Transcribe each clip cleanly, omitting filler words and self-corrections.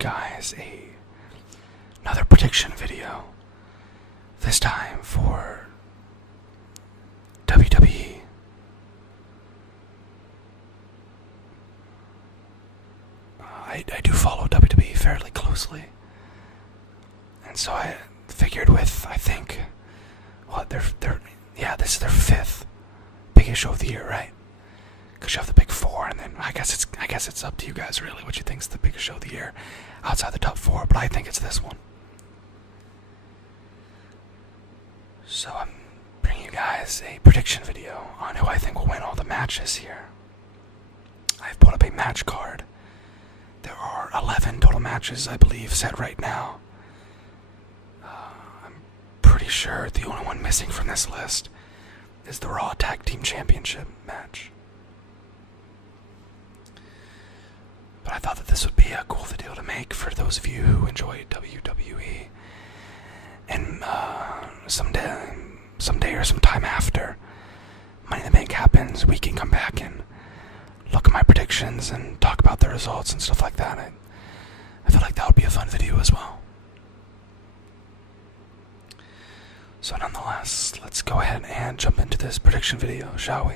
guys another prediction video. This time for WWE. I do follow WWE fairly closely, and so I figured with this is their fifth biggest show of the year, right? Because you have the big four, and then I guess it's up to you guys really what you think is the biggest show of the year outside the top four, but I think it's this one. So I'm bringing you guys a prediction video on who I think will win all the matches here. I've put up a match card. There are 11 total matches, I believe, set right now. I'm pretty sure the only one missing from this list is the Raw Tag Team Championship match. But I thought that this would be a cool video to make for those of you who enjoy WWE. And someday or sometime after Money in the Bank happens, we can come back and look at my predictions and talk about the results and stuff like that. I feel like that would be a fun video as well. So nonetheless, let's go ahead and jump into this prediction video, shall we?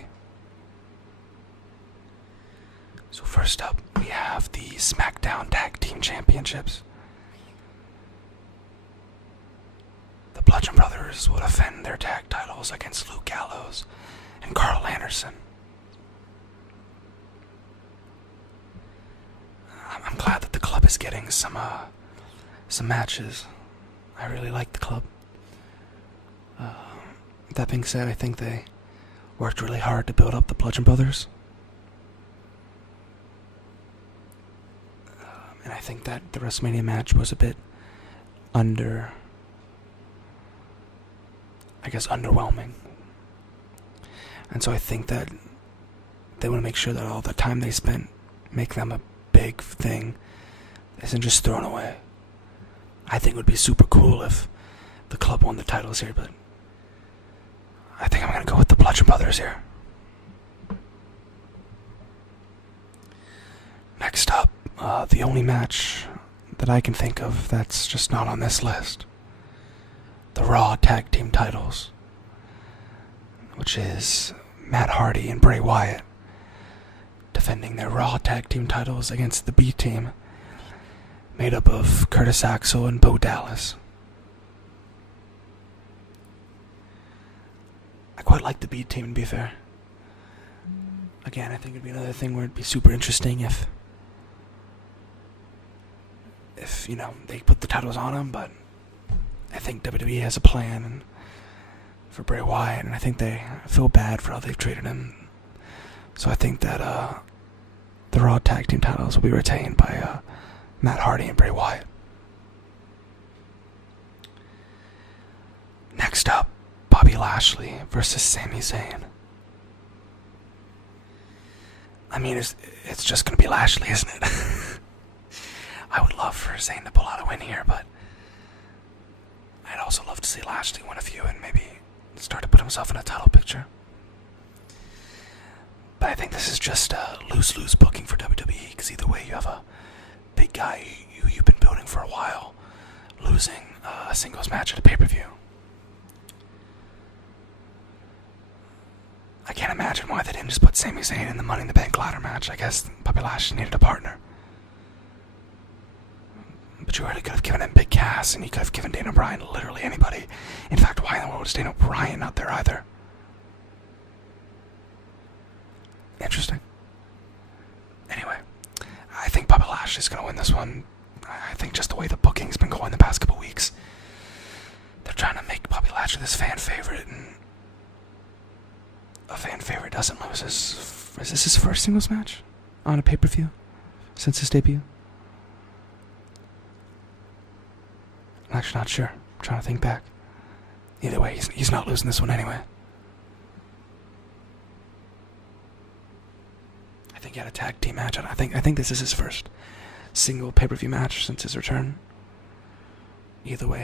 So first up, we have the SmackDown Tag Team Championships. The Bludgeon Brothers will defend their tag titles against Luke Gallows and Carl Anderson. I'm glad that the club is getting some matches. I really like the club. That being said, I think they worked really hard to build up the Bludgeon Brothers. And I think that the WrestleMania match was a bit underwhelming. And so I think that they want to make sure that all the time they spent make them a big thing isn't just thrown away. I think it would be super cool if the club won the titles here, but I think I'm going to go with the Bludgeon Brothers here. Next up, the only match that I can think of that's just not on this list. The Raw Tag Team titles, which is Matt Hardy and Bray Wyatt defending their Raw Tag Team titles against the B Team, made up of Curtis Axel and Bo Dallas. I quite like the B Team, to be fair. Again, I think it'd be another thing where it'd be super interesting if they put the titles on them, but I think WWE has a plan for Bray Wyatt, and I think they feel bad for how they've treated him. So I think that the Raw Tag Team titles will be retained by Matt Hardy and Bray Wyatt. Next up, Bobby Lashley versus Sami Zayn. I mean, it's just going to be Lashley, isn't it? I would love for Zayn to pull out a win here, but I'd also love to see Lashley win a few and maybe start to put himself in a title picture. But I think this is just a lose-lose booking for WWE, because either way you have a big guy you've been building for a while losing a singles match at a pay-per-view. I can't imagine why they didn't just put Sami Zayn in the Money in the Bank ladder match. I guess Bobby Lashley needed a partner. But you really could have given him Big Cass, and you could have given Daniel Bryan literally anybody. In fact, why in the world is Daniel Bryan not there either? Interesting. Anyway, I think Bobby Lashley's going to win this one. I think just the way the booking's been going the past couple weeks, they're trying to make Bobby Lashley this fan favorite, and a fan favorite doesn't lose is this his first singles match on a pay-per-view since his debut? I'm actually not sure. I'm trying to think back. Either way, he's not losing this one anyway. I think he had a tag team match. I think this is his first single pay-per-view match since his return. Either way,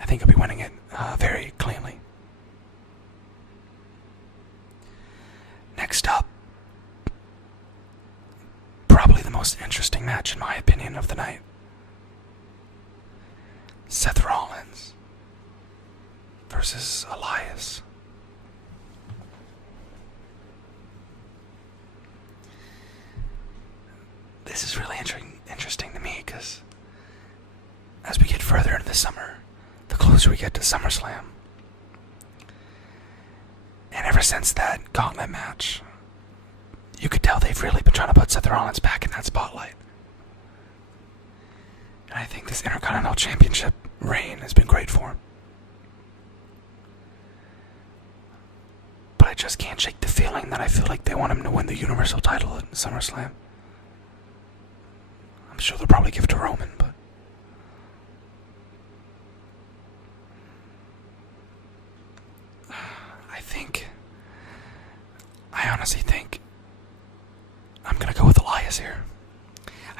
I think he'll be winning it very cleanly. Next up, probably the most interesting match in my opinion of the night. Seth Rollins versus Elias. This is really interesting to me because as we get further into the summer, the closer we get to SummerSlam, and ever since that gauntlet match, you could tell they've really been trying to put Seth Rollins back in that spotlight. And I think this Intercontinental Championship reign has been great for him. But I just can't shake the feeling that I feel like they want him to win the Universal title at SummerSlam. I'm sure they'll probably give it to Roman, but I honestly think I'm gonna go with Elias here.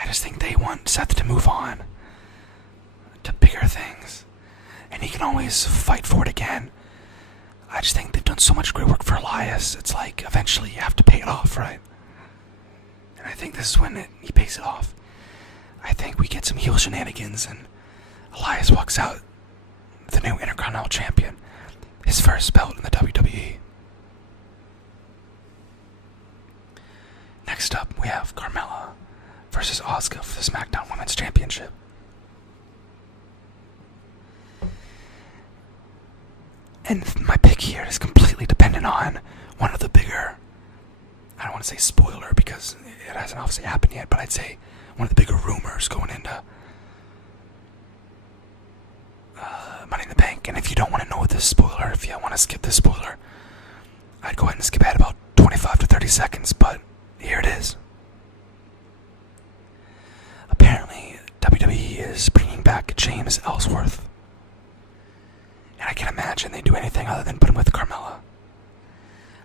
I just think they want Seth to move on to bigger things, and he can always fight for it again. I just think they've done so much great work for Elias. It's like eventually you have to pay it off, right? And I think this is when he pays it off. I think we get some heel shenanigans and Elias walks out the new Intercontinental Champion, his first belt in the WWE. Next up, we have Carmella versus Asuka for the SmackDown Women's Championship. And my pick here is completely dependent on one of the bigger, I don't want to say spoiler because it hasn't obviously happened yet, but I'd say one of the bigger rumors going into Money in the Bank. And if you don't want to know this spoiler, if you want to skip this spoiler, I'd go ahead and skip ahead about 25 to 30 seconds, but here it is. Apparently, WWE is bringing back James Ellsworth. And I can't imagine they do anything other than put him with Carmella.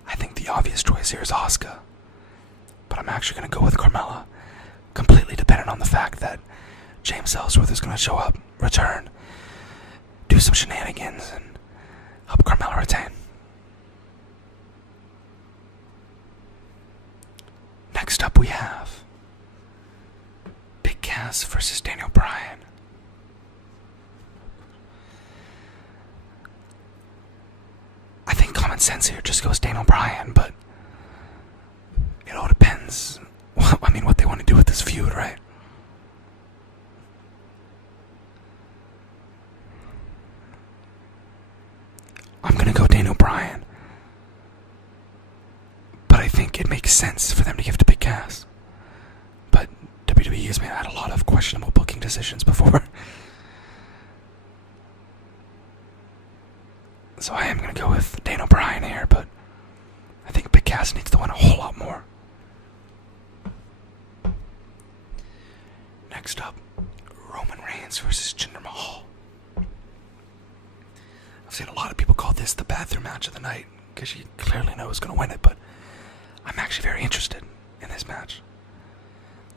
I think the obvious choice here is Asuka, but I'm actually going to go with Carmella, completely dependent on the fact that James Ellsworth is going to show up, return, do some shenanigans, and help Carmella retain. Next up we have Big Cass versus Daniel Bryan. I think common sense here just goes Daniel Bryan, but it all depends, what they want to do with this feud, right? I'm gonna go Daniel Bryan, but I think it makes sense for them to give it to Big Cass. But WWE has had a lot of questionable booking decisions before. So I am going to go with Daniel Bryan here, but I think Big Cass needs to win a whole lot more. Next up, Roman Reigns versus Jinder Mahal. I've seen a lot of people call this the bathroom match of the night, because you clearly know who's going to win it, but I'm actually very interested in this match.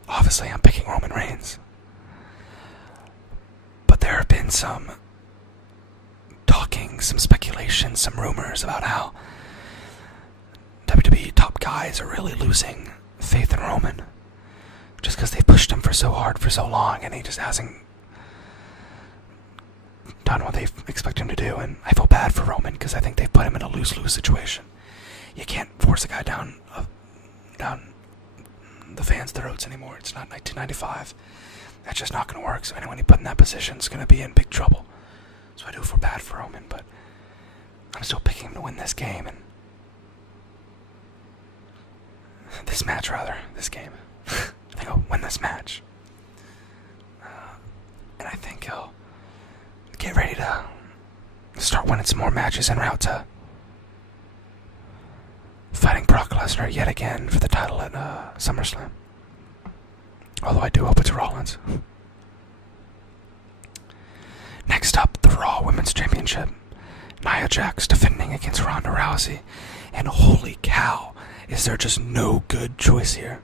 Obviously, I'm picking Roman Reigns. But there have been some talking, some speculation, some rumors about how WWE top guys are really losing faith in Roman. Just because they pushed him for so hard for so long and he just hasn't done what they expect him to do. And I feel bad for Roman because I think they've put him in a lose-lose situation. You can't force a guy down the fans' throats anymore. It's not 1995. That's just not going to work. So anyone you put in that position is going to be in big trouble. So I do feel bad for Roman, but I'm still picking him to win this game and this match, this game. I think I'll win this match, and I think he'll get ready to start winning some more matches en route to fighting Brock Lesnar yet again for the title at SummerSlam. Although I do hope it's Rollins. Next up, the Raw Women's Championship. Nia Jax defending against Ronda Rousey. And holy cow, is there just no good choice here.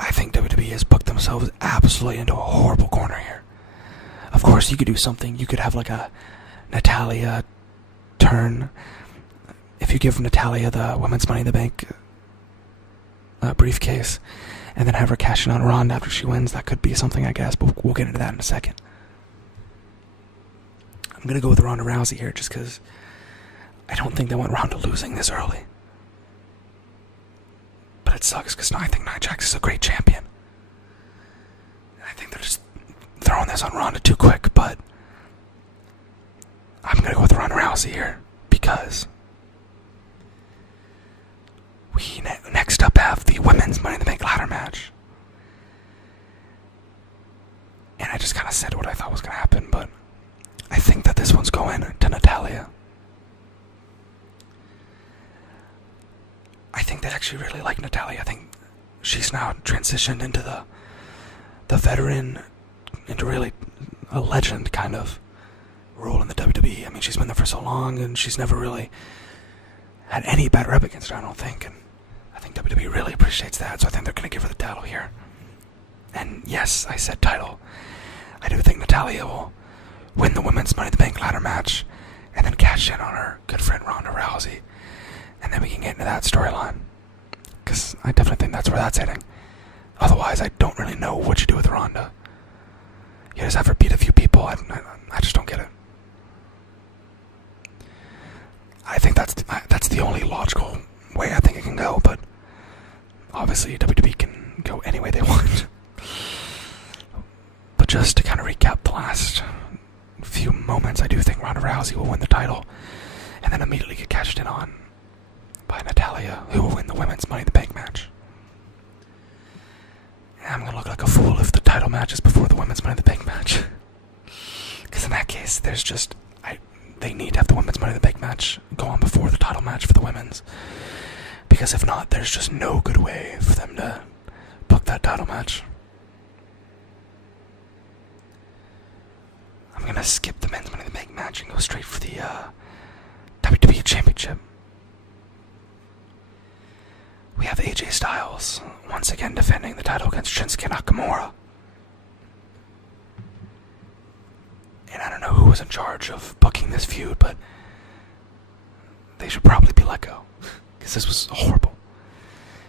I think WWE has booked themselves absolutely into a horrible corner here. Of course, you could do something. You could have like a Natalya turn. If you give Natalya the Women's Money in the Bank briefcase, and then have her cash in on Ronda after she wins. That could be something, I guess, but we'll get into that in a second. I'm going to go with Ronda Rousey here just because I don't think they want Ronda losing this early. But it sucks because I think Nia Jax is a great champion. I think they're just throwing this on Ronda too quick, but I'm going to go with Ronda Rousey here because we next up have the women's Money in the Bank ladder match. And I just kind of said what I thought was going to happen, but I think that this one's going to Natalya. I think they actually really like Natalya. I think she's now transitioned into the veteran, into really a legend kind of role in the WWE. I mean, she's been there for so long, and she's never really had any bad rep against her, I don't think. And I think WWE really appreciates that, so I think they're going to give her the title here. And yes, I said title. I do think Natalya will win the women's Money in the Bank ladder match, and then cash in on her good friend Ronda Rousey. And then we can get into that storyline. Because I definitely think that's where that's heading. Otherwise, I don't really know what you do with Ronda. You just have her beat a few people. I just don't get it. I think that's the only logical way I think it can go, but obviously WWE can go any way they want. But just to kind of recap the last few moments, I do think Ronda Rousey will win the title and then immediately get cashed in on by Natalya, who will win the women's Money in the Bank match. And I'm going to look like a fool if the title match is before the women's Money in the Bank match. Because in that case, there's just... they need to have the women's Money in the Bank match go on before the title match for the women's. Because if not, there's just no good way for them to book that title match. I'm going to skip the men's Money in the Bank match and go straight for the WWE Championship. We have AJ Styles once again defending the title against Shinsuke Nakamura. And I don't know who was in charge of booking this feud, but they should probably be let go. Because this was horrible.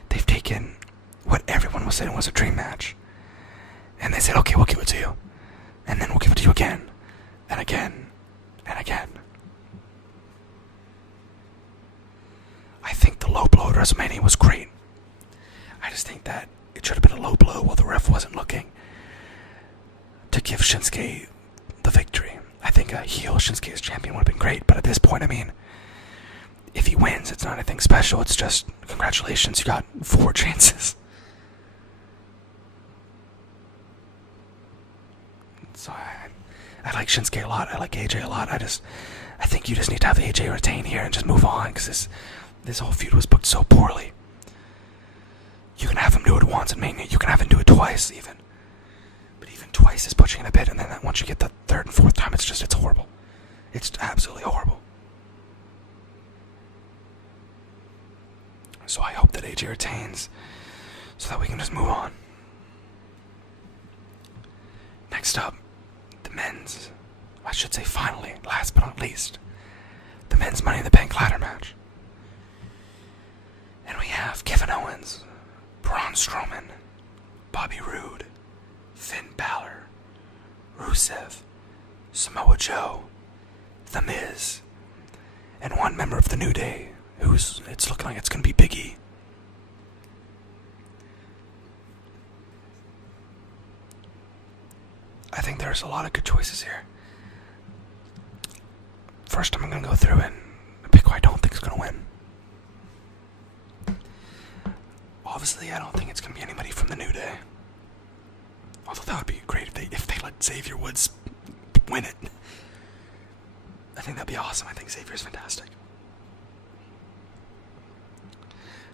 They've taken what everyone was saying was a dream match, and they said, okay, we'll give it to you. And then we'll give it to you again, and again, and again. I think the low blow at WrestleMania was great. I just think that it should have been a low blow while the ref wasn't looking to give Shinsuke the victory. I think a heel Shinsuke as champion would have been great, but at this point, I mean, if he wins, it's not anything special. It's just, congratulations, you got 4 chances. So I like Shinsuke a lot. I like AJ a lot. I think you just need to have AJ retain here and just move on, because this whole feud was booked so poorly. You can have him do it once in Mania. You can have him do it twice, even. But even twice is pushing it a bit, and then once you get the 3rd and 4th time, it's horrible. It's absolutely horrible. So I hope that AJ retains, so that we can just move on. Next up, the men's, I should say finally, last but not least, the men's Money in the Bank ladder match. And we have Kevin Owens, Braun Strowman, Bobby Roode, Finn Balor, Rusev, Samoa Joe, The Miz, and one member of the New Day, it's looking like it's going to be Big E. I think there's a lot of good choices here. First, I'm going to go through and pick who I don't think is going to win. Obviously, I don't think it's going to be anybody from the New Day. Although that would be great if they let Xavier Woods win it. I think that'd be awesome. I think Xavier's fantastic.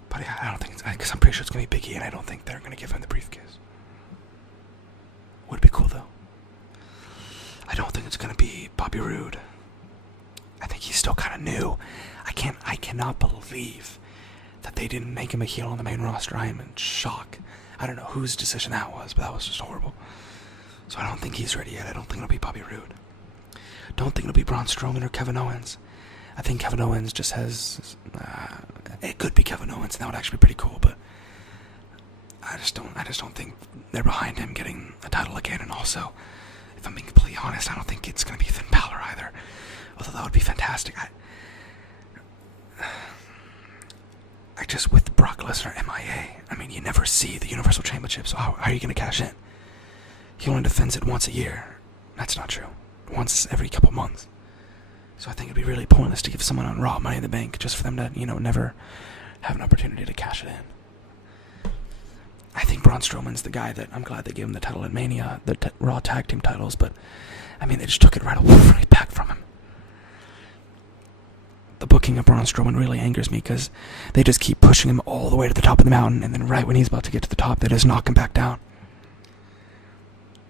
But yeah, I don't think because I'm pretty sure it's going to be Big E, and I don't think they're going to give him the briefcase. Would be cool, though. I don't think it's going to be Bobby Roode. I think he's still kind of new. I cannot believe that they didn't make him a heel on the main roster. I am in shock. I don't know whose decision that was, but that was just horrible. So I don't think he's ready yet. I don't think it'll be Bobby Roode. Don't think it'll be Braun Strowman or Kevin Owens. I think Kevin Owens just has... it could be Kevin Owens, and that would actually be pretty cool, but just don't think they're behind him getting a title again. And also, if I'm being completely honest, I don't think it's going to be Finn Balor either. Although that would be fantastic. I just, with Brock Lesnar MIA, I mean, you never see the Universal Championship, so how are you going to cash in? He only defends it once a year. That's not true. Once every couple months. So I think it'd be really pointless to give someone on Raw Money in the Bank just for them to, never have an opportunity to cash it in. I think Braun Strowman's the guy that I'm glad they gave him the title at Mania, the Raw Tag Team titles, but I mean, they just took it right back from him. The booking of Braun Strowman really angers me because they just keep pushing him all the way to the top of the mountain, and then right when he's about to get to the top, they just knock him back down.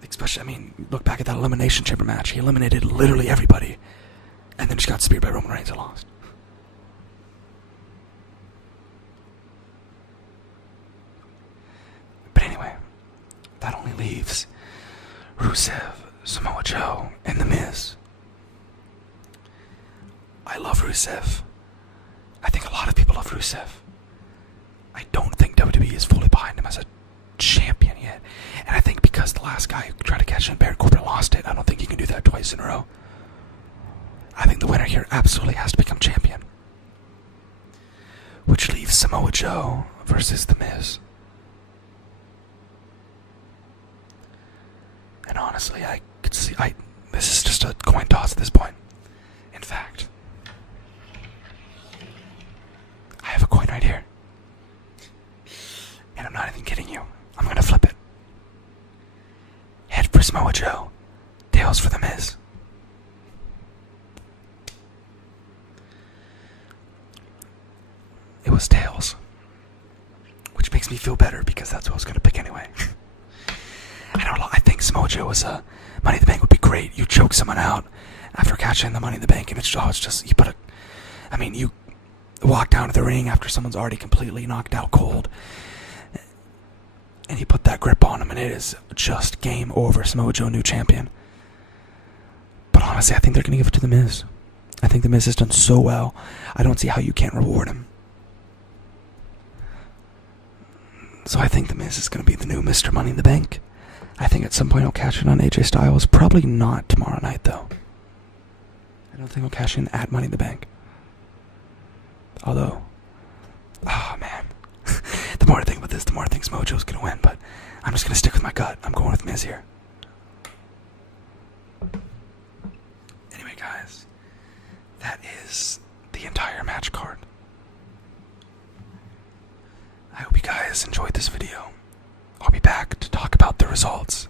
Especially, I mean, look back at that Elimination Chamber match. He eliminated literally everybody, and then just got speared by Roman Reigns and lost. But anyway, that only leaves Rusev, Samoa Joe, and The Miz. I love Rusev. I think a lot of people love Rusev. I don't think WWE is fully behind him as a champion yet. And I think because the last guy who tried to catch him, Baron Corbin, lost it, I don't think he can do that twice in a row. I think the winner here absolutely has to become champion. Which leaves Samoa Joe versus The Miz. And honestly, I could see, this is just a coin toss at this point. In fact, I have a coin right here. And I'm not even kidding you. I'm gonna flip it. Head for Samoa Joe. Tails for The Miz. It was tails. Which makes me feel better because that's what I was gonna pick anyway. I think Samoa Joe was Money in the Bank would be great. You choke someone out after catching the Money in the Bank, and it's just, you walk down to the ring after someone's already completely knocked out cold, and you put that grip on him, and it is just game over. Samoa Joe, new champion. But honestly, I think they're going to give it to The Miz. I think The Miz has done so well. I don't see how you can't reward him. So I think The Miz is going to be the new Mr. Money in the Bank. I think at some point he'll cash in on AJ Styles. Probably not tomorrow night, though. I don't think he'll cash in at Money in the Bank. Although, man. The more I think about this, the more I think Samoa Joe's going to win. But I'm just going to stick with my gut. I'm going with Miz here. Anyway, guys. That is the entire match card. I hope you guys enjoyed this video. I'll be back to talk about the results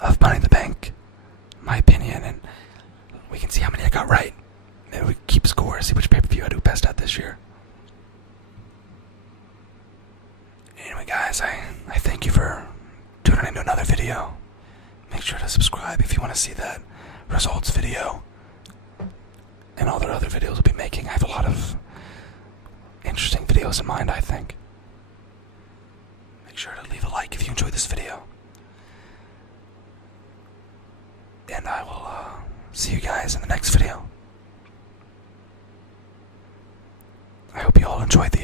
of Money in the Bank, my opinion, and we can see how many I got right. Maybe we keep score, see which pay-per-view I do best at this year. Anyway, guys, I thank you for tuning into another video. Make sure to subscribe if you want to see that results video and all the other videos we'll be making. I have a lot of interesting videos in mind, I think. Make sure to leave a like if you enjoyed this video. And I will see you guys in the next video. I hope you all enjoyed the